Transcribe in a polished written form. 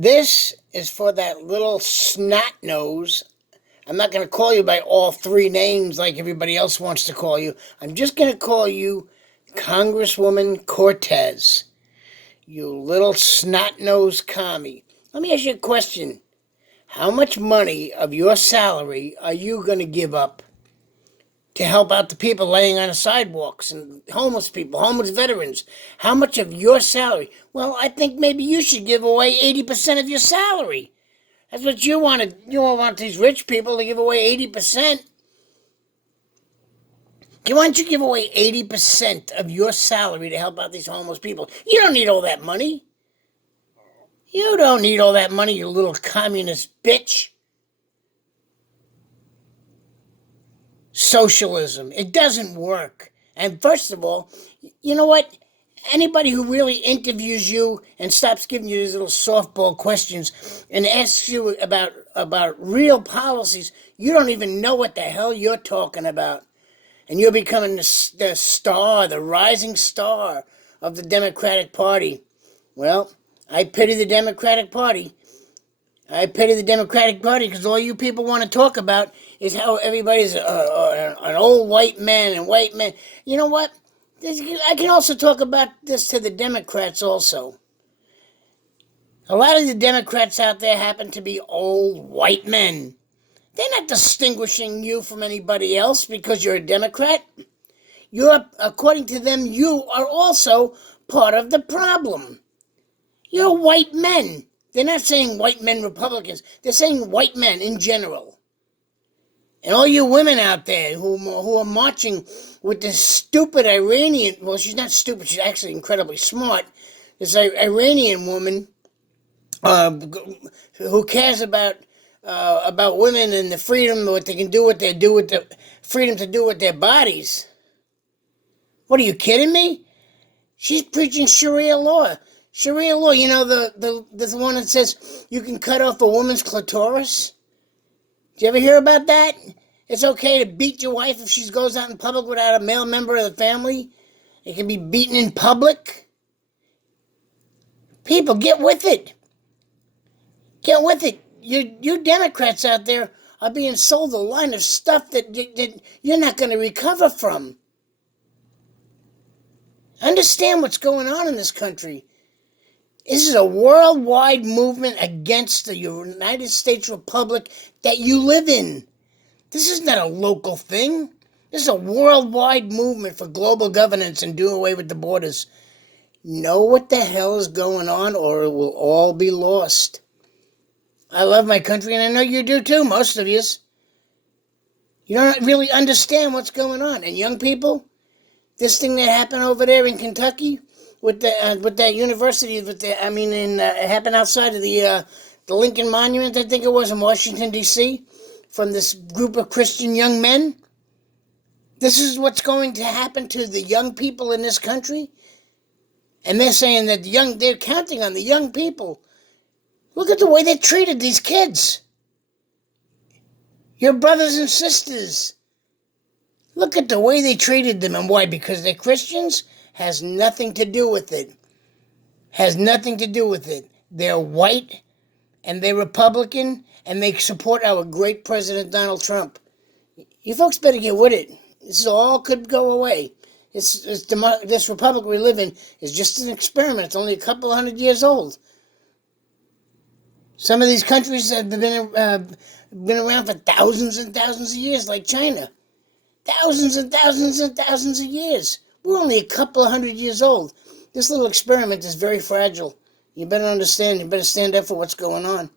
This is for that little snot nose. I'm not going to call you by all three names like everybody else wants to call you. I'm just going to call you Congresswoman Cortez. You little snot-nosed commie. Let me ask you a question. How much money of your salary are you going to give up to help out the people laying on the sidewalks and homeless people, homeless veterans? How much of your salary? Well, I think maybe you should give away 80% of your salary. That's what you wanted. You want these rich people to give away 80%. Why don't you give away 80% of your salary to help out these homeless people? You don't need all that money. You don't need all that money, you little communist bitch. Socialism. It doesn't work. And first of all, you know what? Anybody who really interviews you and stops giving you these little softball questions and asks you about real policies, you don't even know what the hell you're talking about. And you're becoming the star, the rising star of the Democratic Party. Well, I pity the Democratic Party. I pity the Democratic Party because all you people want to talk about is how everybody's an old white man and white men. You know what? I can also talk about this to the Democrats also. A lot of the Democrats out there happen to be old white men. They're not distinguishing you from anybody else because you're a Democrat. According to them, you are also part of the problem. You're white men. They're not saying white men Republicans. They're saying white men in general. And all you women out there who are marching with this stupid Iranian, well, she's not stupid, she's actually incredibly smart, this Iranian woman who cares about women and the freedom, what they can do, what they do with the freedom to do with their bodies. What, are you kidding me? She's preaching Sharia law. Sharia law, you know, the one that says you can cut off a woman's clitoris? Did you ever hear about that? It's okay to beat your wife if she goes out in public without a male member of the family. It can be beaten in public. People, get with it. Get with it. You Democrats out there are being sold a line of stuff that you're not going to recover from. Understand what's going on in this country. This is a worldwide movement against the United States Republic that you live in. This is not a local thing. This is a worldwide movement for global governance and doing away with the borders. Know what the hell is going on or it will all be lost. I love my country and I know you do too, most of you. You don't really understand what's going on. And young people, this thing that happened over there in Kentucky, with that university, it happened outside of the Lincoln Monument, I think it was, in Washington, D.C., from this group of Christian young men. This is what's going to happen to the young people in this country. And they're saying that they're counting on the young people. Look at the way they treated these kids. Your brothers and sisters. Look at the way they treated them. And why? Because they're Christians? Has nothing to do with it. Has nothing to do with it. They're white, and they're Republican, and they support our great President Donald Trump. You folks better get with it. This all could go away. This republic we live in is just an experiment. It's only a couple 100 years old. Some of these countries have been around for thousands and thousands of years, like China. Thousands and thousands and thousands of years. We're only a couple of 100 years old. This little experiment is very fragile. You better understand. You better stand up for what's going on.